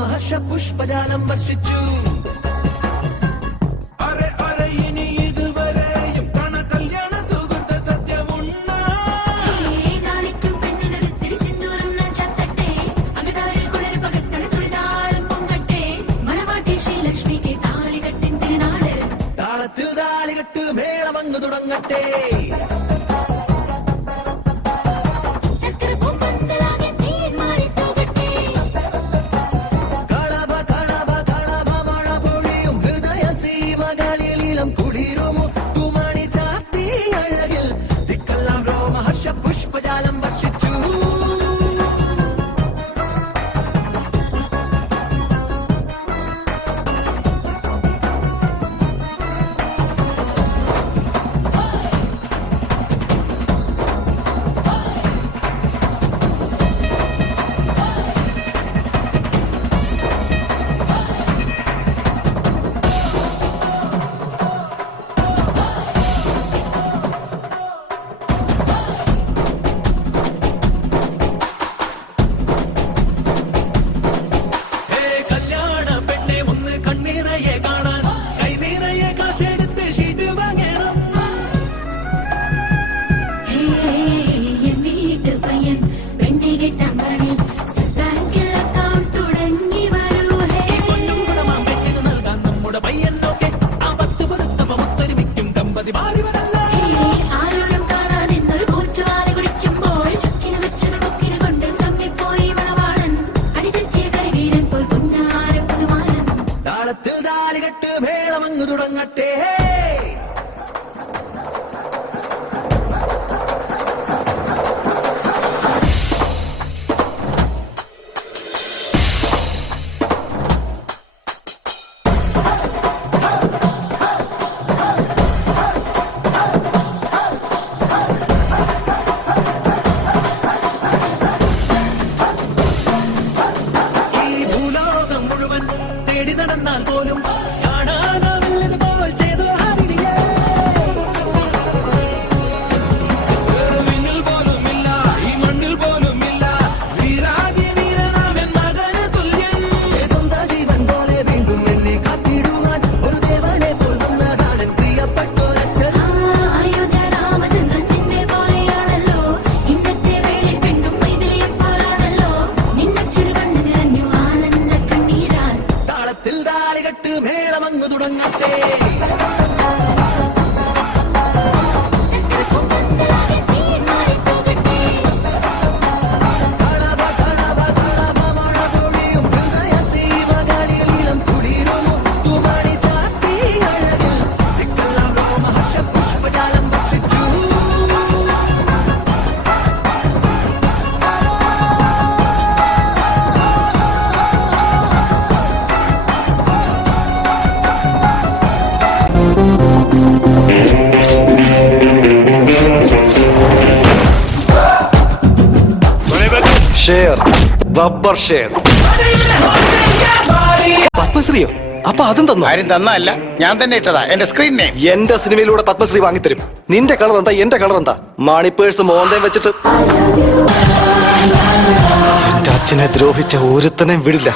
രോമഹർഷ പുഷ്പജാലം വർഷിച്ചു. താളത്തിൽ താളികെട്ട് മേളമങ്ങ് തുടങ്ങട്ടെ. കുളിരുമു തുമണി ചാത്തി അഴകിൽ ദിക്കെല്ലാം രോമഹർഷ പുഷ്പജാലം വർഷിച്ചു. താളത്തിൽ താളികെട്ട് മേളമങ്ങ് തുടങ്ങട്ടെ. നടന്നാൽ പോലും കാണാനാവില്ലതുപോൽ ചെയ്തു ഹരിണിയെ. വിണ്ണിൽ പോലുമില്ല ഈ മണ്ണിൽ പോലുമില്ല വീരാഗി വീരനാമൻ മകന് തുല്യൻ. സ്വന്തം ജീവൻ പോലെ വീണ്ടും എന്നെ കാത്തിടുവാൻ ഒരു ദേവനെ പോൽ വന്നതാണ് പ്രിയപ്പെട്ടൊരച്ഛൻ. അയോധ്യ രാമചന്ദ്രൻ നിന്നെ പോലെയാണല്ലോ ഇന്നത്തെ വേളി പെണ്ണും മൈഥിലിയെ പോലാണല്ലോ നിന്നച്ഛന് കണ്ണു നിറഞ്ഞു ആനന്ദ കണ്ണീരാൽ. താളത്തിൽ താളികെട്ട് മേളമങ്ങ് തുടങ്ങട്ടെ. Share rubber share. പത്മശ്രീയോ? അപ്പൊ അതും തന്നു? ആരും തന്നല്ല, ഞാൻ തന്നെ ഇട്ടതാ. എന്റെ സ്ക്രീൻ നെയിം. എന്റെ സിനിമയിലൂടെ പത്മശ്രീ വാങ്ങിത്തരും. നിന്റെ കളർ എന്താ, എന്റെ കളർ എന്താ? മാണിപ്പേഴ്സ് മോന്തയും വെച്ചിട്ട് എന്റെ അച്ഛനെ ദ്രോഹിച്ച ഒരുത്തനെയും വിടില്ല.